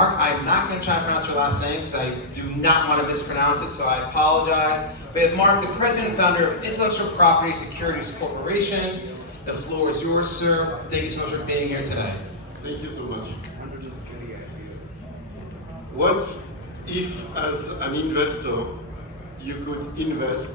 Marc. I'm not going to try to pronounce your last name because I do not want to mispronounce it, so I apologize. We have Marc, the president and founder of Intellectual Property Securities Corporation. The floor is yours, sir. Thank you so much for being here today. Thank you so much. What if, as an investor, you could invest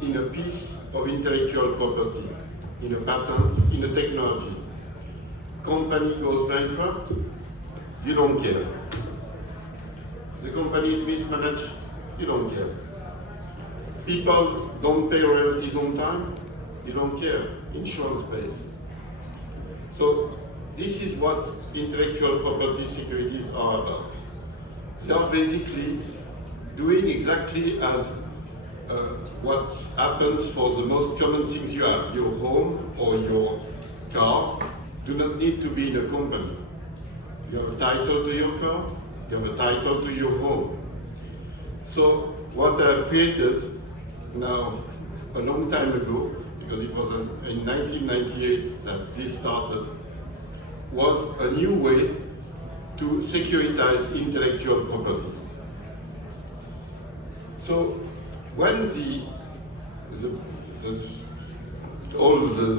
in a piece of intellectual property, in a patent, in a technology? Company goes bankrupt, you don't care. The company is mismanaged, you don't care. People don't pay royalties on time, you don't care. Insurance pays. So this is what intellectual property securities are about. They are basically doing exactly as what happens for the most common things you have. Your home or your car do not need to be in a company. You have a title to your car, you have a title to your home. So what I have created now a long time ago, because it was in 1998 that this started, was a new way to securitize intellectual property. So when the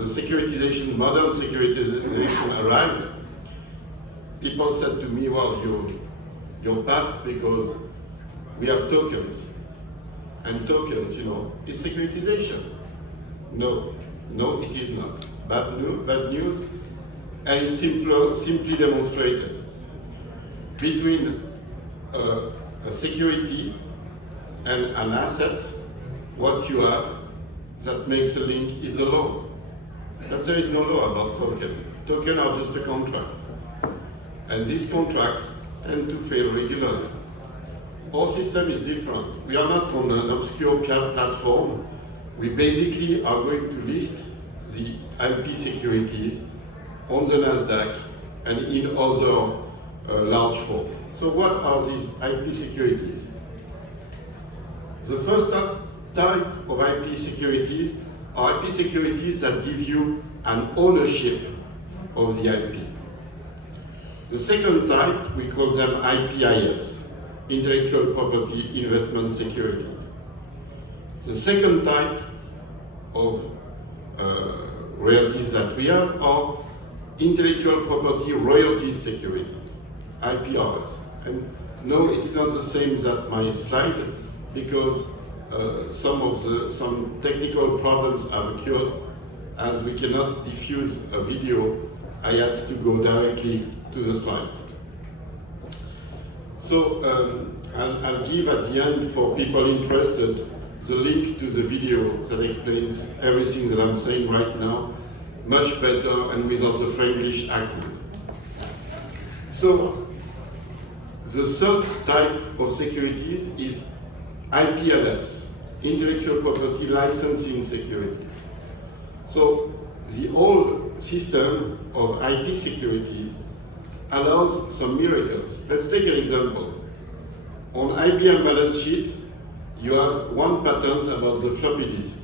securitization, modern securitization arrived, people said to me, well, you're past because we have tokens. And tokens, is securitization. No, it is not. Bad news, and it's simply demonstrated. Between a security and an asset, what you have that makes a link is a law. But there is no law about token. Tokens are just a contract. And these contracts tend to fail regularly. Our system is different. We are not on an obscure platform. We basically are going to list the IP securities on the NASDAQ and in other large form. So what are these IP securities? The first type of IP securities are IP securities that give you an ownership of the IP. The second type, we call them IPIS, Intellectual Property Investment Securities. The second type of royalties that we have are Intellectual Property Royalties Securities, IPRS. And no, it's not the same as my slide, because some technical problems have occurred. As we cannot diffuse a video, I had to go directly to the slides. So I'll give at the end, for people interested, the link to the video that explains everything that I'm saying right now much better and without the Franglish accent. So the third type of securities is IPLS, Intellectual Property Licensing Securities. So the whole system of IP securities allows some miracles. Let's take an example. On IBM balance sheet, you have one patent about the floppy disk.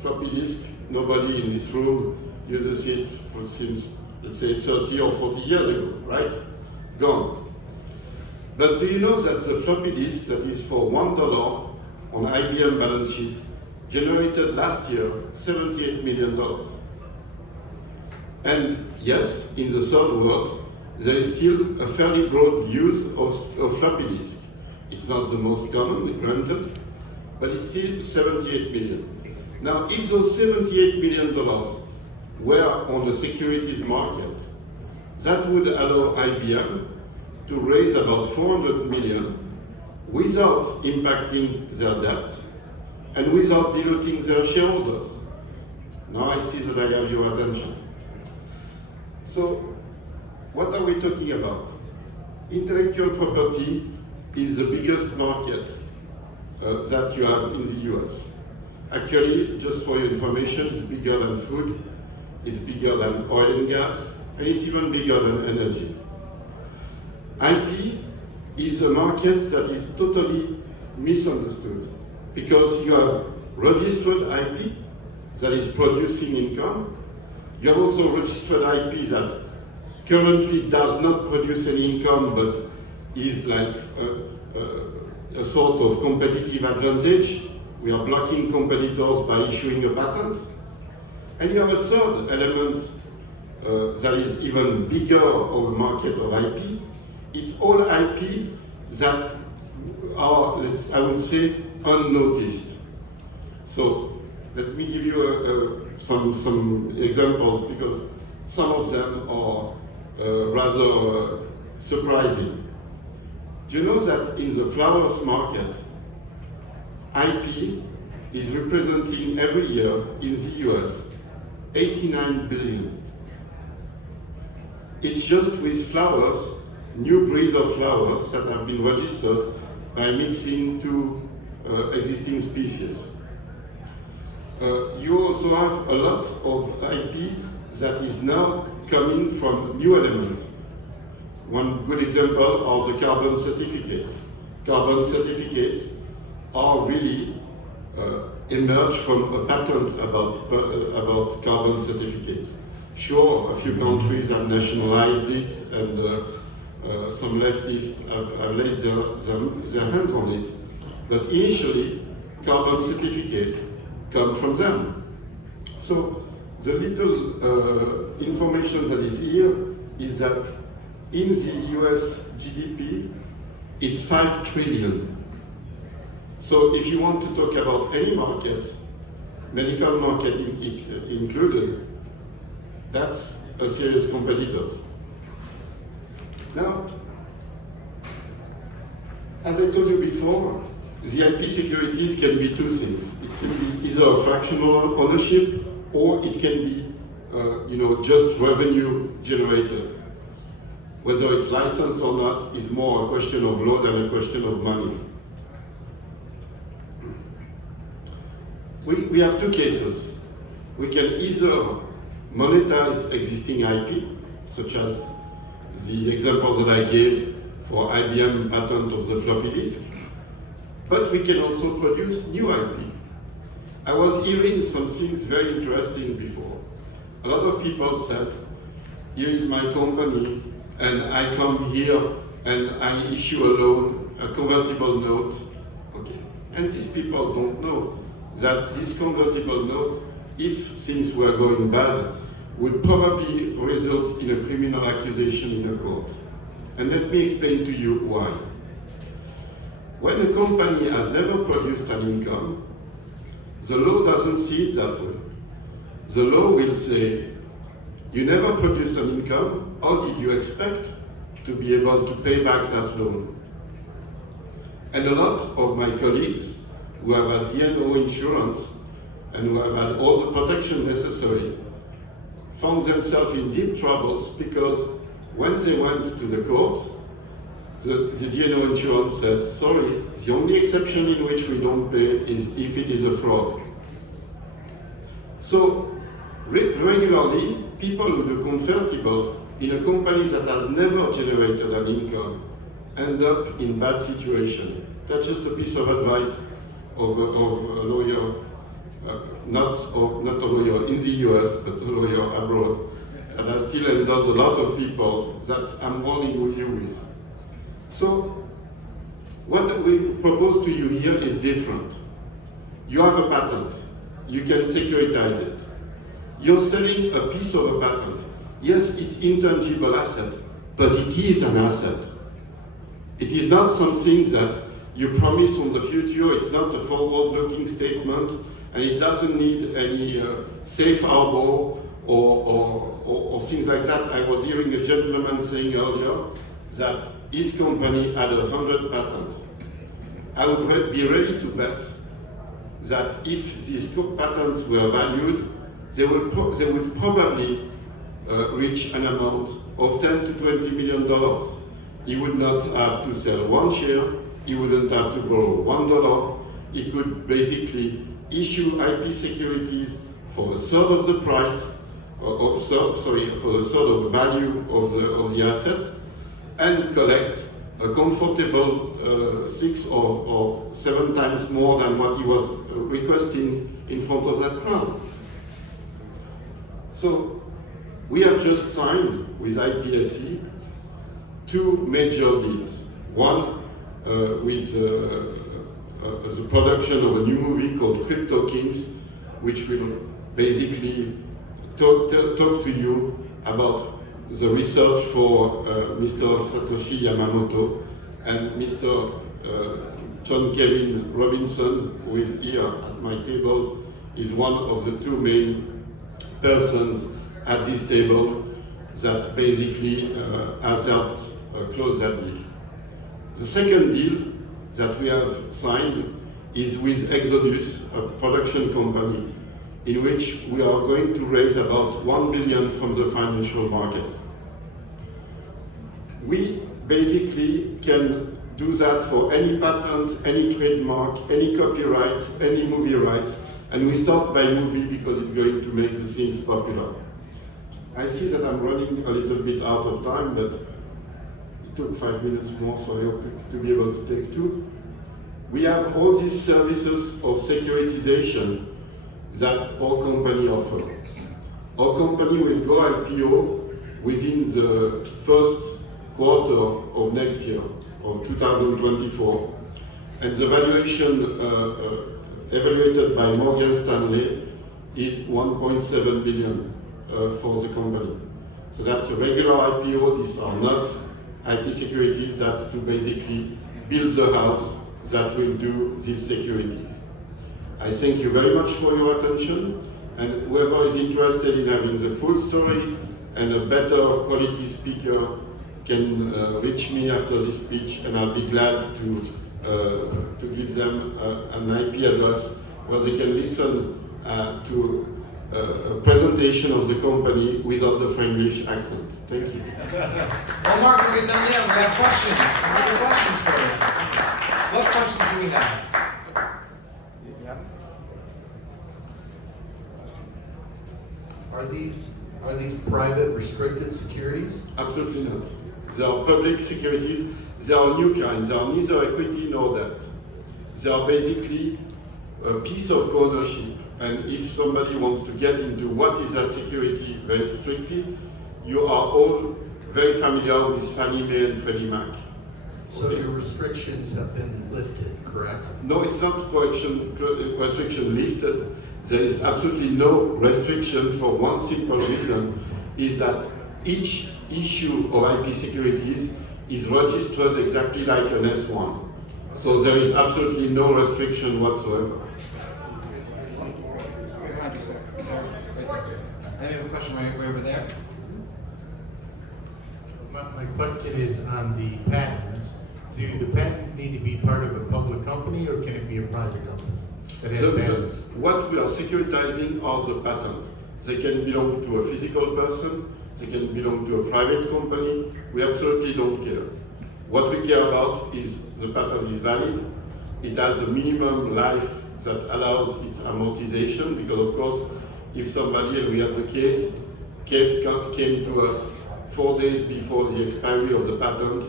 Floppy disk, nobody in this room uses it since, let's say, 30 or 40 years ago, right? Gone. But do you know that the floppy disk that is for $1 on IBM balance sheet generated last year $78 million? And yes, in the third world, there is still a fairly broad use of floppy disk. It's not the most common, granted, but it's still 78 million. Now, if those $78 million were on the securities market, that would allow IBM to raise about 400 million without impacting their debt and without diluting their shareholders. Now I see that I have your attention. So, what are we talking about? Intellectual property is the biggest market that you have in the US. Actually, just for your information, it's bigger than food, it's bigger than oil and gas, and it's even bigger than energy. IP is a market that is totally misunderstood, because you have registered IP that is producing income. You have also registered IP that currently does not produce any income, but is like a sort of competitive advantage. We are blocking competitors by issuing a patent. And you have a third element that is even bigger of a market of IP. It's all IP that are, I would say, unnoticed. So let me give you some examples, because some of them are rather surprising. Do you know that in the flowers market, IP is representing every year in the US 89 billion. It's just with flowers, new breed of flowers that have been registered by mixing two existing species. You also have a lot of IP that is now coming from new elements. One good example are the carbon certificates. Carbon certificates are really emerged from a patent about carbon certificates. Sure, a few countries have nationalized it, and some leftists have laid their hands on it. But initially, carbon certificates come from them. So the little information that is here is that in the US GDP, it's 5 trillion. So if you want to talk about any market, medical market included, that's a serious competitor. Now, as I told you before, the IP securities can be two things. It can be either a fractional ownership, or it can be just revenue generated. Whether it's licensed or not is more a question of law than a question of money. We have two cases. We can either monetize existing IP, such as the example that I gave for IBM patent of the floppy disk, but we can also produce new IP. I was hearing some things very interesting before. A lot of people said, here is my company, and I come here and I issue a loan, a convertible note. Okay. And these people don't know that this convertible note, if things were going bad, would probably result in a criminal accusation in a court. And let me explain to you why. When a company has never produced an income, the law doesn't see it that way. The law will say, you never produced an income, how did you expect to be able to pay back that loan? And a lot of my colleagues who have had Deschenaux insurance and who have had all the protection necessary found themselves in deep troubles, because when they went to the court, the Deschenaux insurance said, sorry, the only exception in which we don't pay is if it is a fraud. So regularly, people who do convertible in a company that has never generated an income end up in bad situation. That's just a piece of advice of a lawyer, not a lawyer in the US, but a lawyer abroad, that has still handled a lot of people that I'm warning you with. So, what we propose to you here is different. You have a patent. You can securitize it. You're selling a piece of a patent. Yes, it's intangible asset, but it is an asset. It is not something that you promise on the future. It's not a forward-looking statement, and it doesn't need any safe harbor or things like that. I was hearing a gentleman saying earlier that his company had 100 patents. I would be ready to bet that if these patents were valued, they would probably reach an amount of $10 to $20 million. He would not have to sell one share, he wouldn't have to borrow $1. He could basically issue IP securities for a third of the price, for a third of the value of the assets, and collect a comfortable 6 or 7 times more than what he was requesting in front of that crowd. So We have just signed with IPSE 2 major deals. One with the production of a new movie called Crypto Kings, which will basically talk to you about the research for Mr. Satoshi Yamamoto and Mr. John Kevin Robinson, who is here at my table, is one of the 2 main persons at this table that basically has helped close that deal. The second deal that we have signed is with Exodus, a production company, in which we are going to raise about 1 billion from the financial market. We basically can do that for any patent, any trademark, any copyright, any movie rights, and we start by movie because it's going to make the things popular. I see that I'm running a little bit out of time, but it took 5 minutes more, so I hope to be able to take 2. We have all these services of securitization that our company offers. Our company will go IPO within the first quarter of next year, of 2024, and the valuation evaluated by Morgan Stanley is 1.7 billion for the company. So that's a regular IPO. These are not IP securities. That's to basically build the house that will do these securities. I thank you very much for your attention, and whoever is interested in having the full story and a better quality speaker can reach me after this speech, and I'll be glad to give them an IP address where they can listen to a presentation of the company without the Franglish accent. Thank you. Well, Marc, if we're done yet, we have questions. We have questions for you. What questions do we have? Are these private restricted securities? Absolutely not. They are public securities. They are new kinds. They are neither equity nor debt. They are basically a piece of ownership. And if somebody wants to get into what is that security very strictly, you are all very familiar with Fannie Mae and Freddie Mac. So your restrictions have been lifted, correct? No, it's not restriction lifted. There is absolutely no restriction for one simple reason, is that each issue of IP securities is registered exactly like an S1. So there is absolutely no restriction whatsoever. Behind you, sir. Sir, right there. I have a question right over there. My question is on the patents. Do the patents need to be part of a public company, or can it be a private company that has patents? What we are securitizing are the patents. They can belong to a physical person, they can belong to a private company. We absolutely don't care. What we care about is the patent is valid, it has a minimum life that allows its amortization, because of course, if somebody, and we had the case, came to us 4 days before the expiry of the patent,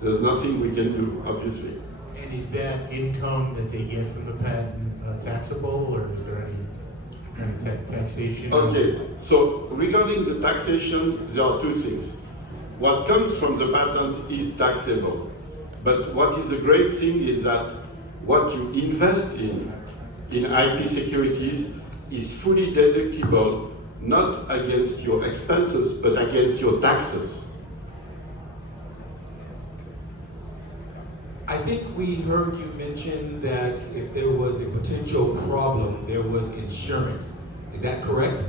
there's nothing we can do, obviously. And is that income that they get from the patent taxable, or is there any taxation? Okay, so regarding the taxation, there are 2 things. What comes from the patent is taxable, but what is a great thing is that what you invest in IP securities is fully deductible, not against your expenses, but against your taxes. I think we heard you mention that if there was a potential problem, there was insurance. Is that correct?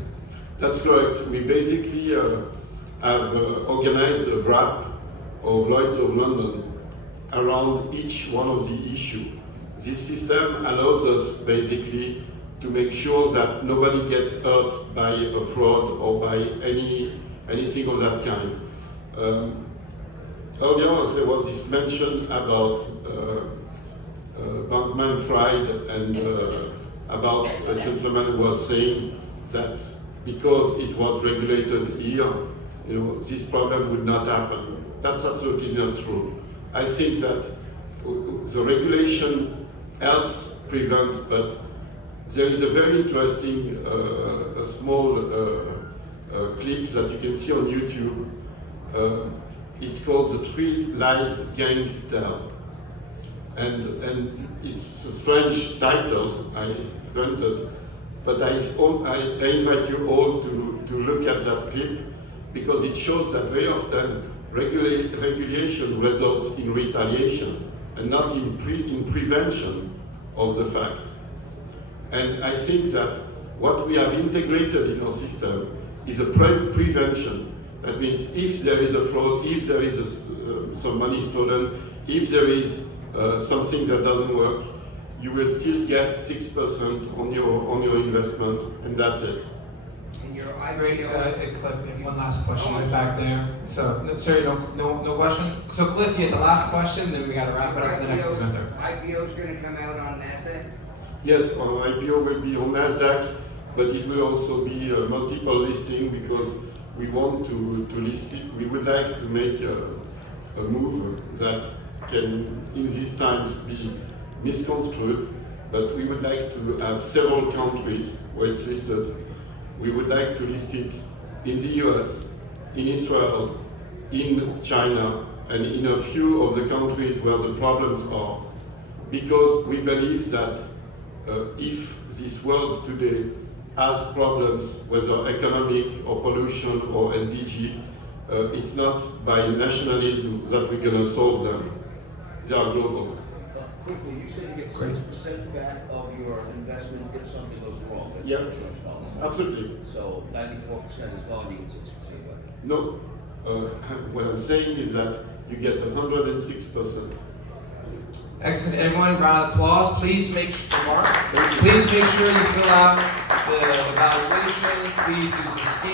That's correct. We basically have organized a wrap of Lloyd's of London around each one of the issues. This system allows us basically to make sure that nobody gets hurt by a fraud or by anything of that kind. Earlier there was this mention about Bankman Fried and about a gentleman who was saying that because it was regulated here, this problem would not happen. That's absolutely not true. I think that the regulation helps prevent, but there is a very interesting small clips that you can see on YouTube. It's called The Three Lies Gang Tell. And it's a strange title I invented, but I invite you all to look at that clip because it shows that very often regulation results in retaliation and not in prevention of the fact. And I think that what we have integrated in our system is a prevention. That means if there is a fraud, if there is some money stolen, if there is something that doesn't work, you will still get 6% on your investment, and that's it. Great, Cliff, maybe one last question right back there. So, sorry, no question? So Cliff, you had the last question, then we gotta wrap it up for the next presenter. IPO is going to come out on NASDAQ? Yes, our IPO will be on NASDAQ, but it will also be a multiple listing because we want to list it. We would like to make a move that can, in these times, be misconstrued, but we would like to have several countries where it's listed. We would like to list it in the US, in Israel, in China, and in a few of the countries where the problems are, because we believe that if this world today has problems, whether economic or pollution or SDG, it's not by nationalism that we're going to solve them. They are global. Quickly, you said you get 6% back of your investment if something goes wrong. That's Yeah. insurance policy. Absolutely. So 94% is gone, you get 6% back. No, what I'm saying is that you get 106%. Excellent, everyone, round of applause. Please make sure you fill out the evaluation. Please use the scan.